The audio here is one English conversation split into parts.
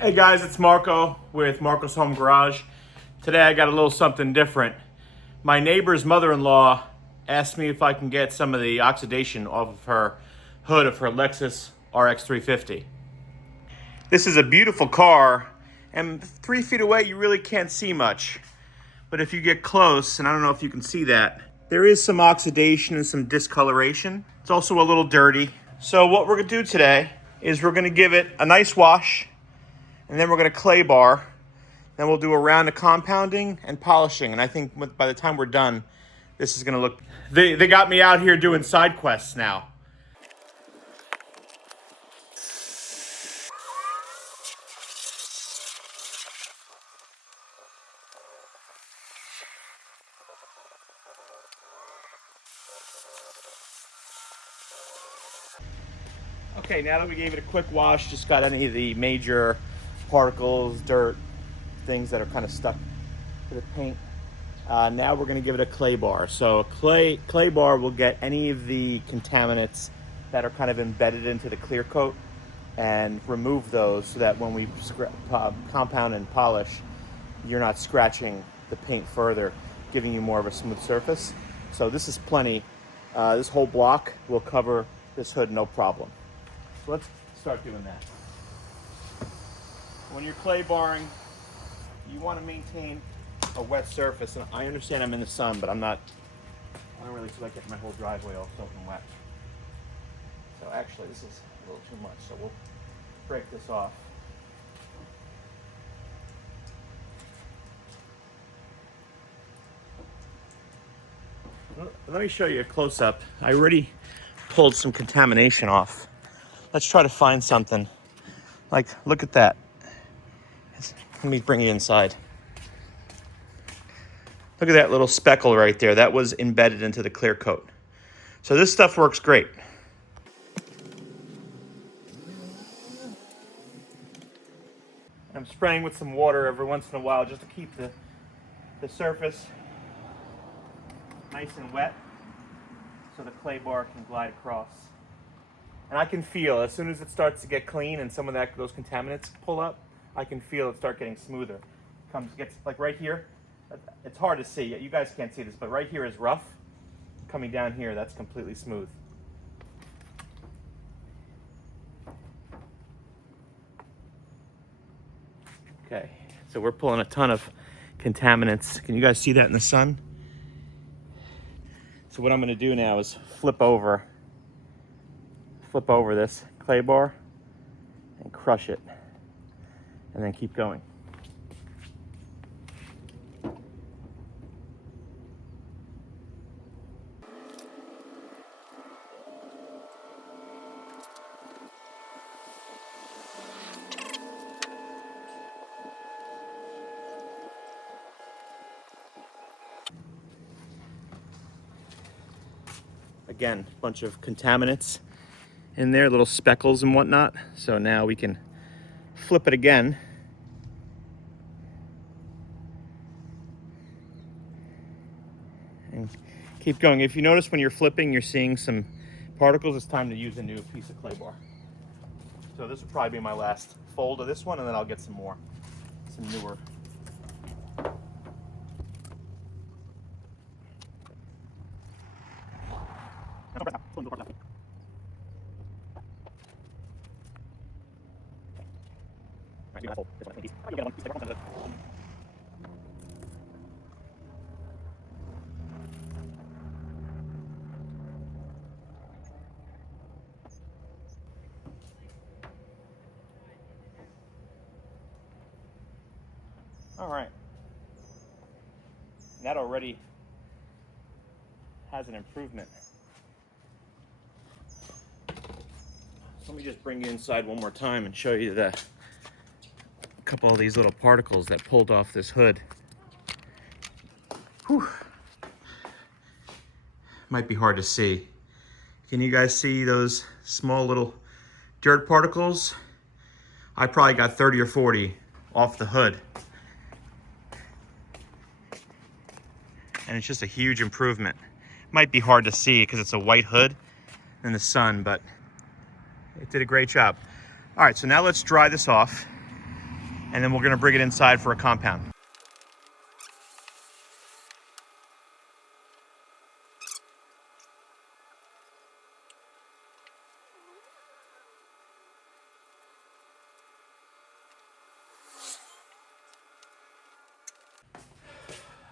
Hey guys, it's Marco with Marco's Home Garage. Today I got a little something different. My neighbor's mother-in-law asked me if I can get some of the oxidation off of her hood of her Lexus RX 350. This is a beautiful car, and 3 feet away you really can't see much. But if you get close, and I don't know if you can see that, there is some oxidation and some discoloration. It's also a little dirty. So what we're gonna do today is we're gonna give it a nice wash, and then we're going to clay bar. Then we'll do a round of compounding and polishing. And I think by the time we're done, this is going to look... They got me out here doing side quests now. Okay, now that we gave it a quick wash, just got any of the major particles, dirt, things that are kind of stuck to the paint. Now we're going to give it a clay bar. So a clay bar will get any of the contaminants that are kind of embedded into the clear coat and remove those so that when we compound and polish, you're not scratching the paint further, giving you more of a smooth surface. So this is plenty. This whole block will cover this hood no problem. So let's start doing that. When you're clay barring, you want to maintain a wet surface. And I understand I'm in the sun, but I don't really feel like getting my whole driveway all soaking wet. So actually this is a little too much, so we'll break this off. Let me show you a close-up. I already pulled some contamination off. Let's try to find something. Like, look at that. Let me bring you inside. Look at that little speckle right there. That was embedded into the clear coat. So this stuff works great. I'm spraying with some water every once in a while just to keep the surface nice and wet so the clay bar can glide across. And I can feel, as soon as it starts to get clean and some of those contaminants pull up, I can feel it start getting smoother. Gets like right here. It's hard to see. You guys can't see this, but right here is rough. Coming down here, that's completely smooth. Okay, so we're pulling a ton of contaminants. Can you guys see that in the sun? So what I'm going to do now is flip over this clay bar and crush it, and then keep going. Again, a bunch of contaminants in there, little speckles and whatnot. So now we can flip it again. And keep going. If you notice when you're flipping, you're seeing some particles, it's time to use a new piece of clay bar. So this will probably be my last fold of this one, and then I'll get some newer. All right. That already has an improvement. So let me just bring you inside one more time and show you a couple of these little particles that pulled off this hood. Whew. Might be hard to see. Can you guys see those small little dirt particles? I probably got 30 or 40 off the hood. And it's just a huge improvement. Might be hard to see because it's a white hood in the sun, but it did a great job. All right, so now let's dry this off. and then we're gonna bring it inside for a compound.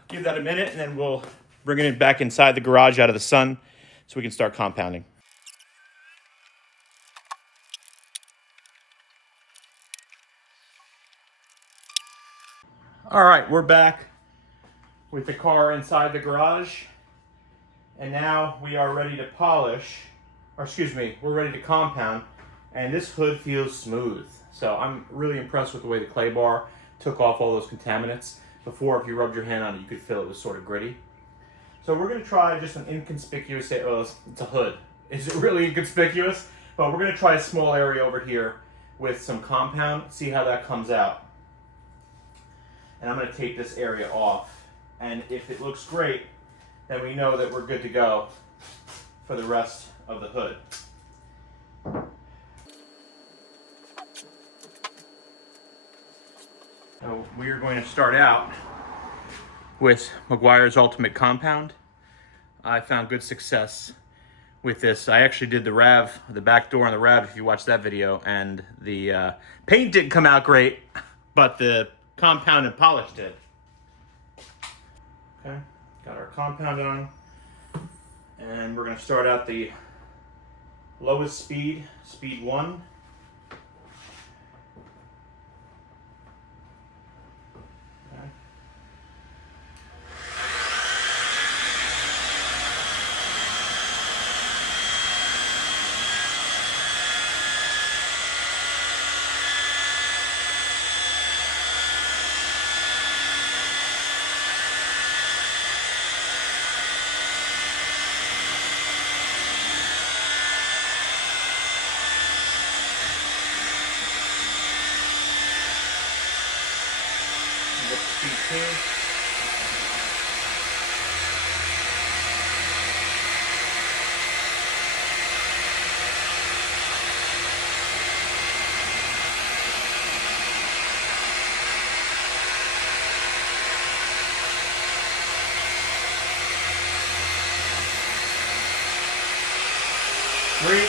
Give that a minute, and then we'll bring it back inside the garage out of the sun so we can start compounding. All right, we're back with the car inside the garage, and now we are ready to polish, or excuse me, we're ready to compound, and this hood feels smooth. So I'm really impressed with the way the clay bar took off all those contaminants. Before, if you rubbed your hand on it, you could feel it was sort of gritty. So we're gonna try just an inconspicuous, oh, it's a hood. Is it really inconspicuous? But we're gonna try a small area over here with some compound, see how that comes out. And I'm gonna take this area off. And if it looks great, then we know that we're good to go for the rest of the hood. So we are going to start out with Meguiar's Ultimate Compound. I found good success with this. I actually did the RAV, the back door on the RAV, if you watched that video, and the paint didn't come out great, but the compound and polish did. Okay, got our compound on, and we're gonna start out the lowest speed, speed 1. Speed 2. 3.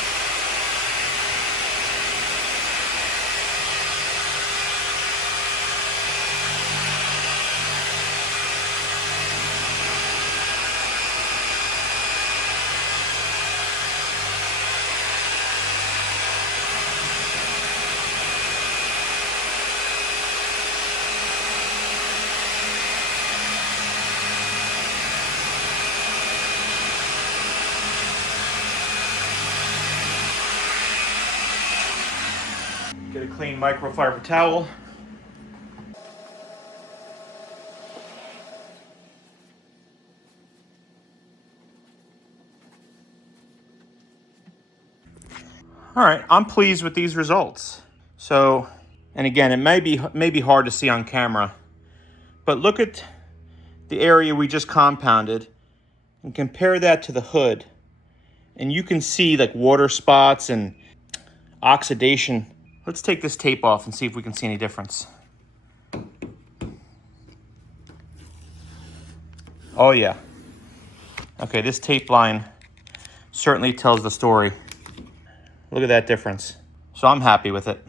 Get a clean microfiber towel. All right, I'm pleased with these results. So, and again, it may be hard to see on camera, but look at the area we just compounded and compare that to the hood. And you can see like water spots and oxidation. Let's take this tape off and see if we can see any difference. Oh yeah. Okay, this tape line certainly tells the story. Look at that difference. So I'm happy with it.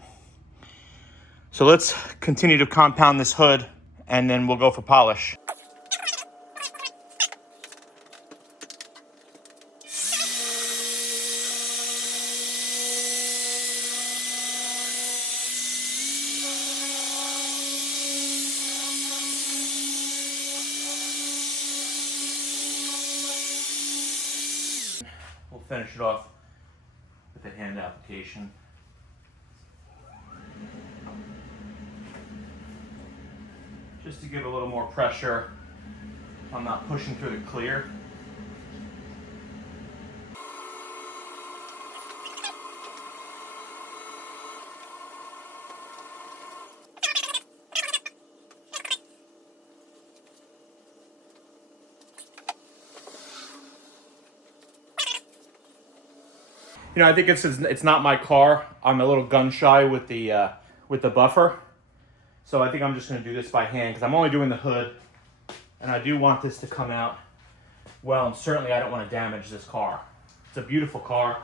So let's continue to compound this hood, and then we'll go for polish. We'll finish it off with a hand application. Just to give a little more pressure. I'm not pushing through the clear. You know, I think it's not my car. I'm a little gun shy with the buffer. So I think I'm just gonna do this by hand because I'm only doing the hood, and I do want this to come out well, and certainly I don't want to damage this car. It's a beautiful car,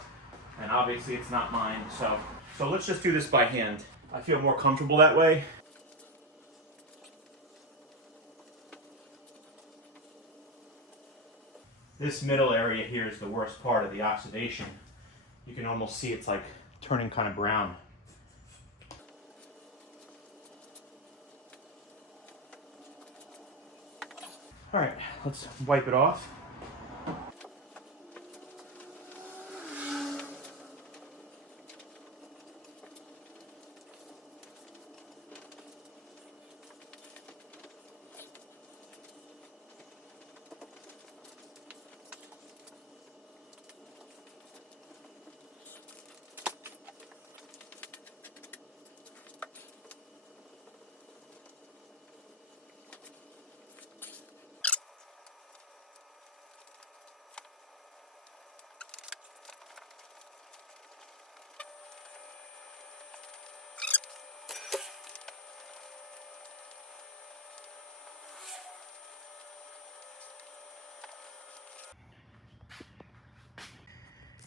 and obviously it's not mine, so let's just do this by hand. I feel more comfortable that way. This middle area here is the worst part of the oxidation. You can almost see it's like turning kind of brown. All right, let's wipe it off.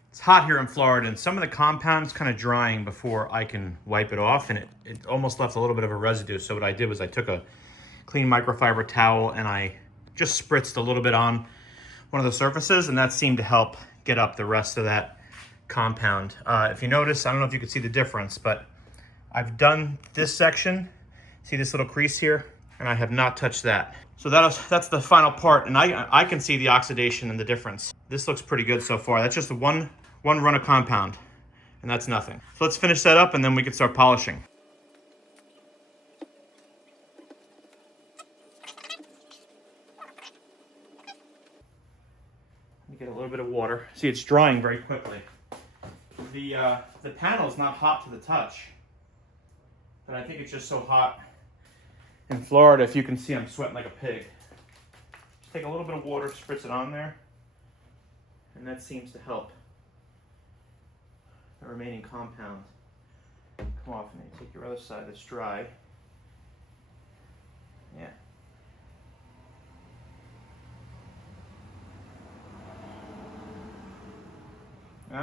It's hot here in Florida, and some of the compound's kind of drying before I can wipe it off, and it almost left a little bit of a residue. So what I did was I took a clean microfiber towel and I just spritzed a little bit on one of the surfaces, and that seemed to help get up the rest of that compound. If you notice, I don't know if you can see the difference, but I've done this section. See this little crease here? And I have not touched that. So that's the final part, and I can see the oxidation and the difference. This looks pretty good so far. That's just one run of compound, and that's nothing. So let's finish that up, and then we can start polishing. Let me get a little bit of water. See, it's drying very quickly. The panel is not hot to the touch, but I think it's just so hot in Florida. If you can see, I'm sweating like a pig. Just take a little bit of water, spritz it on there, and that seems to help the remaining compound come off. And you take your other side that's dry. Yeah.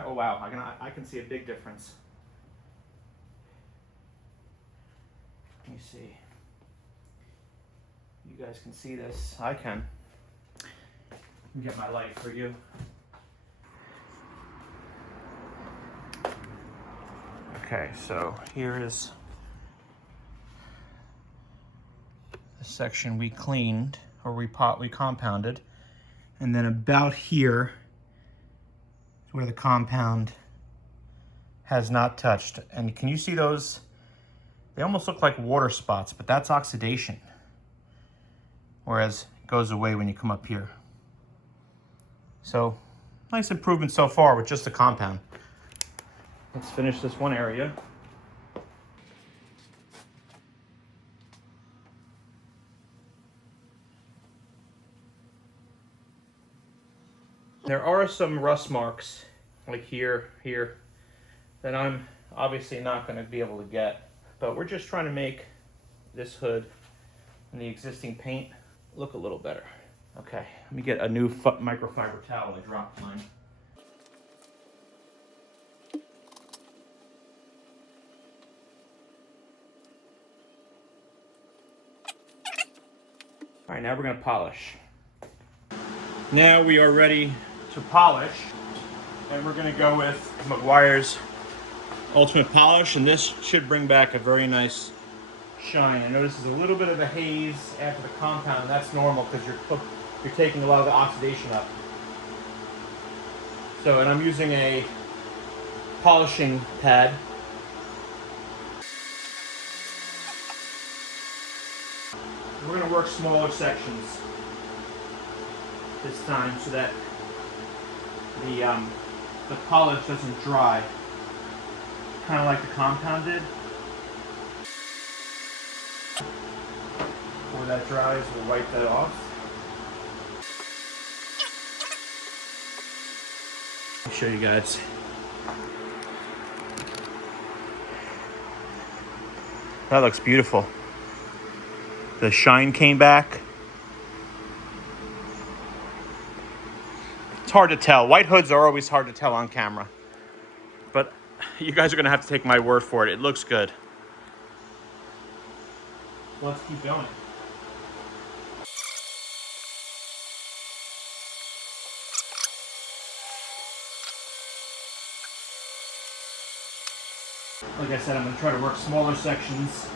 Oh wow, I can see a big difference. Let me see. You guys can see this. I can. Let me get my light for you. Okay, so here is the section we cleaned, or we compounded, and then about here is where the compound has not touched. And can you see those? They almost look like water spots, but that's oxidation. Whereas it goes away when you come up here. So, nice improvement so far with just the compound. Let's finish this one area. There are some rust marks, like here, that I'm obviously not going to be able to get. But we're just trying to make this hood and the existing paint look a little better. Okay, let me get a new microfiber towel. I dropped mine. All right, now we're gonna polish. Now we are ready to polish, and we're gonna go with Meguiar's Ultimate Polish, and this should bring back a very nice shine. I notice there's a little bit of a haze after the compound, and that's normal because you're taking a lot of the oxidation up. So, and I'm using a polishing pad. We're going to work smaller sections this time so that the polish doesn't dry, kind of like the compound did. Before that dries, we'll wipe that off. I'll show you guys. That looks beautiful. The shine came back. It's hard to tell. White hoods are always hard to tell on camera. But you guys are going to have to take my word for it. It looks good. Let's keep going. Like I said, I'm going to try to work smaller sections.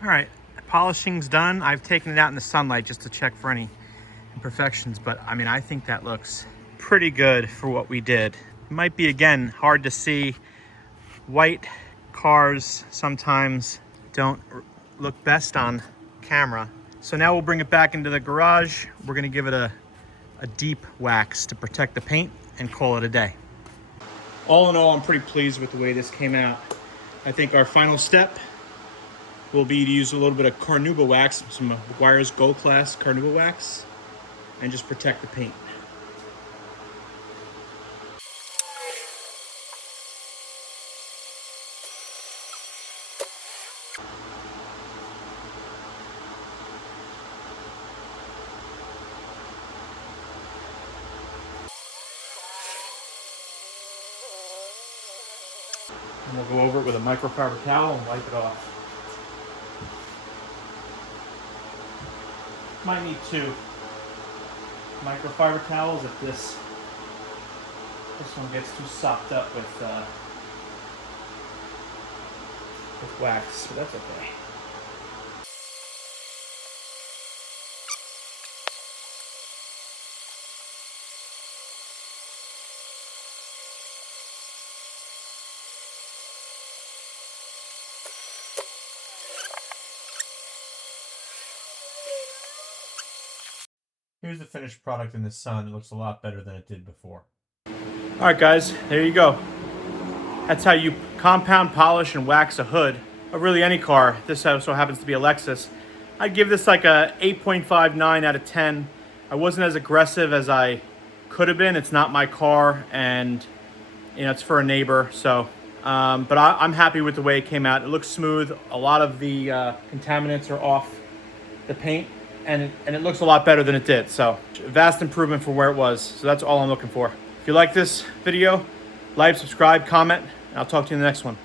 All right, polishing's done. I've taken it out in the sunlight just to check for any imperfections, but I mean, I think that looks pretty good for what we did. It might be, again, hard to see. White cars sometimes don't look best on camera. So now we'll bring it back into the garage. We're gonna give it a deep wax to protect the paint and call it a day. All in all, I'm pretty pleased with the way this came out. I think our final step will be to use a little bit of Carnauba wax, some Meguiar's Gold Class Carnauba wax, and just protect the paint. And we'll go over it with a microfiber towel and wipe it off. Might need 2 microfiber towels if this one gets too sopped up with wax, but that's okay. Here's the finished product in the sun. It looks a lot better than it did before. All right, guys, there you go. That's how you compound, polish, and wax a hood of really any car. This also happens to be a Lexus. I'd give this like a 8.59 out of 10. I wasn't as aggressive as I could have been. It's not my car, and you know, it's for a neighbor. So, but I'm happy with the way it came out. It looks smooth. A lot of the contaminants are off the paint. And it looks a lot better than it did. So, vast improvement from where it was. So that's all I'm looking for. If you like this video, like, subscribe, comment, and I'll talk to you in the next one.